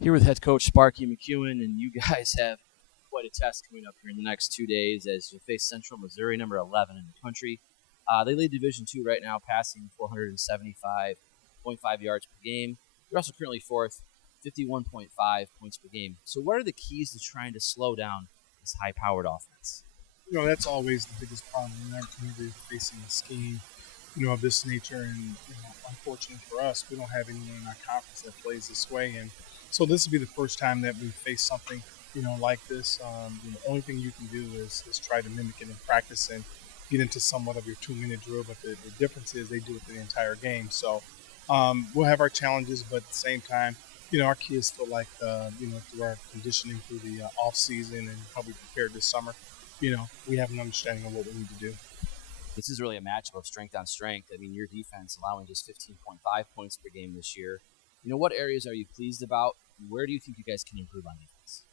Here with head coach Sparky McEwen, and you guys have quite a test coming up here in the next 2 days as you face Central Missouri, number 11 in the country. They lead Division II right now, passing 475.5 yards per game. They're also currently fourth, 51.5 points per game. So, what are the keys to trying to slow down this high-powered offense? That's always the biggest problem whenever you're facing a scheme, of this nature. And, unfortunately for us, we don't have anyone in our conference that plays this way. And so this will be the first time that we face something, like this. The only thing you can do is try to mimic it in practice and get into somewhat of your 2-minute drill. But the difference is they do it the entire game. So we'll have our challenges, but at the same time, our kids feel like, through our conditioning through the off season and how we prepared this summer, we have an understanding of what we need to do. This is really a matchup of strength on strength. I mean, your defense allowing just 15.5 points per game this year. What areas are you pleased about? Where do you think you guys can improve on defense?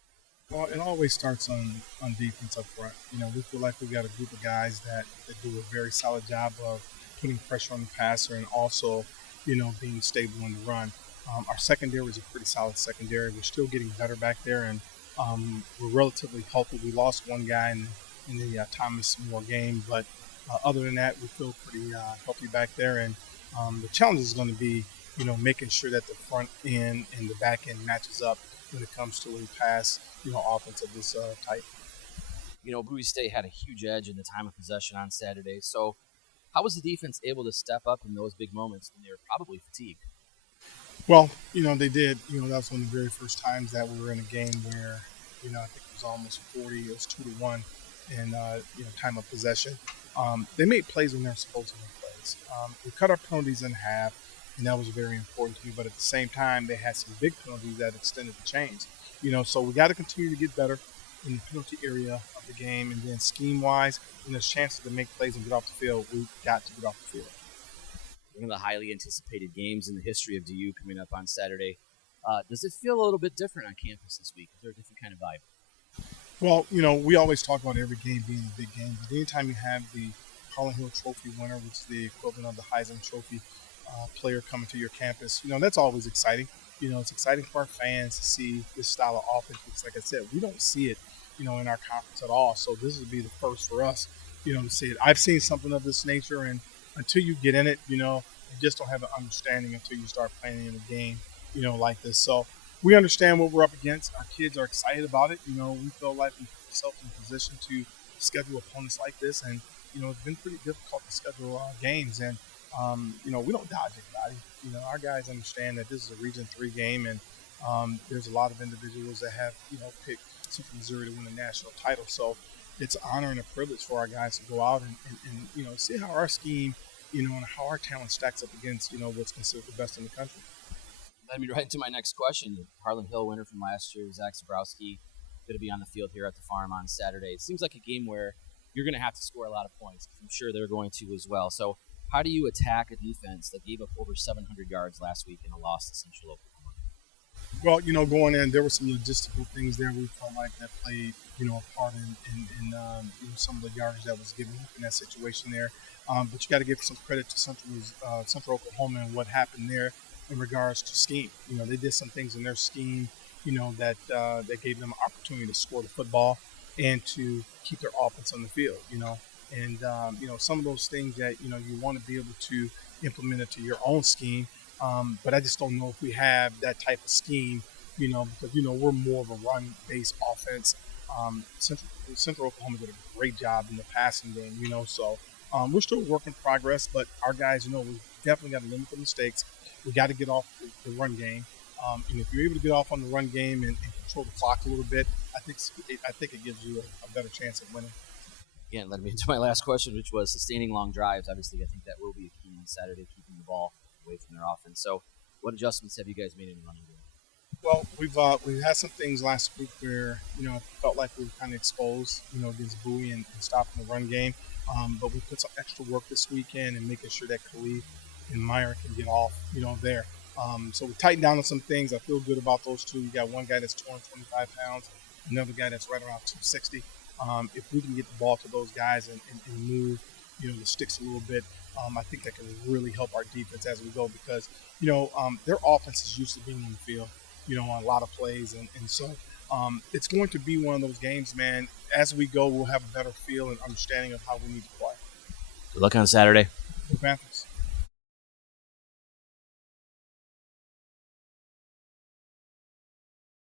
Well, it always starts on defense up front. We feel like we've got a group of guys that do a very solid job of putting pressure on the passer and also, being stable in the run. Our secondary is a pretty solid secondary. We're still getting better back there, and we're relatively healthy. We lost one guy in the Thomas Moore game, but other than that, we feel pretty healthy back there. And the challenge is going to be, making sure that the front end and the back end matches up when it comes to a pass, offense of this type. Bowie State had a huge edge in the time of possession on Saturday. So, how was the defense able to step up in those big moments when they were probably fatigued? Well, they did. That was one of the very first times that we were in a game where, I think it was almost 40. It was 2-1 in, time of possession. They made plays when they're supposed to make plays. We cut our penalties in half, and that was very important to me. But at the same time, they had some big penalties that extended the chains. So we got to continue to get better in the penalty area of the game, and then scheme-wise, when there's chances to make plays and get off the field, we've got to get off the field. One of the highly anticipated games in the history of DU coming up on Saturday. Does it feel a little bit different on campus this week? Is there a different kind of vibe? Well, we always talk about every game being a big game, but anytime you have the Harlan Hill Trophy winner, which is the equivalent of the Heisman Trophy player coming to your campus, that's always exciting. It's exciting for our fans to see this style of offense. Because, like I said, we don't see it, in our conference at all. So this would be the first for us, to see it. I've seen something of this nature, and until you get in it, you just don't have an understanding until you start playing in a game, like this. So we understand what we're up against. Our kids are excited about it. We feel like we put ourselves in position to schedule opponents like this, and it's been pretty difficult to schedule games. And we don't dodge anybody. Our guys understand that this is a Region 3 game, and there's a lot of individuals that have picked Central Missouri to win a national title. So it's an honor and a privilege for our guys to go out and see how our scheme, and how our talent stacks up against what's considered the best in the country. Let me right into my next question. Harlan Hill winner from last year, Zach Zabrowski, going to be on the field here at the farm on Saturday. It seems like a game where you're going to have to score a lot of points. I'm sure they're going to as well. So how do you attack a defense that gave up over 700 yards last week in a loss to Central Oklahoma? Well, going in, there were some logistical things there we felt like that played, a part in some of the yardage that was given up in that situation there. But you got to give some credit to Central Oklahoma and what happened there in regards to scheme. They did some things in their scheme, that gave them an opportunity to score the football and to keep their offense on the field. And some of those things that you want to be able to implement into your own scheme. But I just don't know if we have that type of scheme, because we're more of a run-based offense. Central Oklahoma did a great job in the passing game, so we're still a work in progress. But our guys, we definitely got to limit the mistakes. We got to get off the run game. And if you're able to get off on the run game and control the clock a little bit, I think it gives you a better chance at winning. Again, led me into my last question, which was sustaining long drives. Obviously, I think that will be a key on Saturday, keeping the ball away from their offense. So, what adjustments have you guys made in the running game? Well, we've had some things last week where it felt like we were kind of exposed, against Bowie and stopping the run game. But we put some extra work this weekend and making sure that Khalif and Meyer can get off, there. So we tightened down on some things. I feel good about those two. You got one guy that's 225 pounds, another guy that's right around 260. If we can get the ball to those guys and move, the sticks a little bit, I think that can really help our defense as we go because, their offense is used to being in the field. on a lot of plays. And so it's going to be one of those games, man. As we go, we'll have a better feel and understanding of how we need to play. Good luck on Saturday. Go Panthers.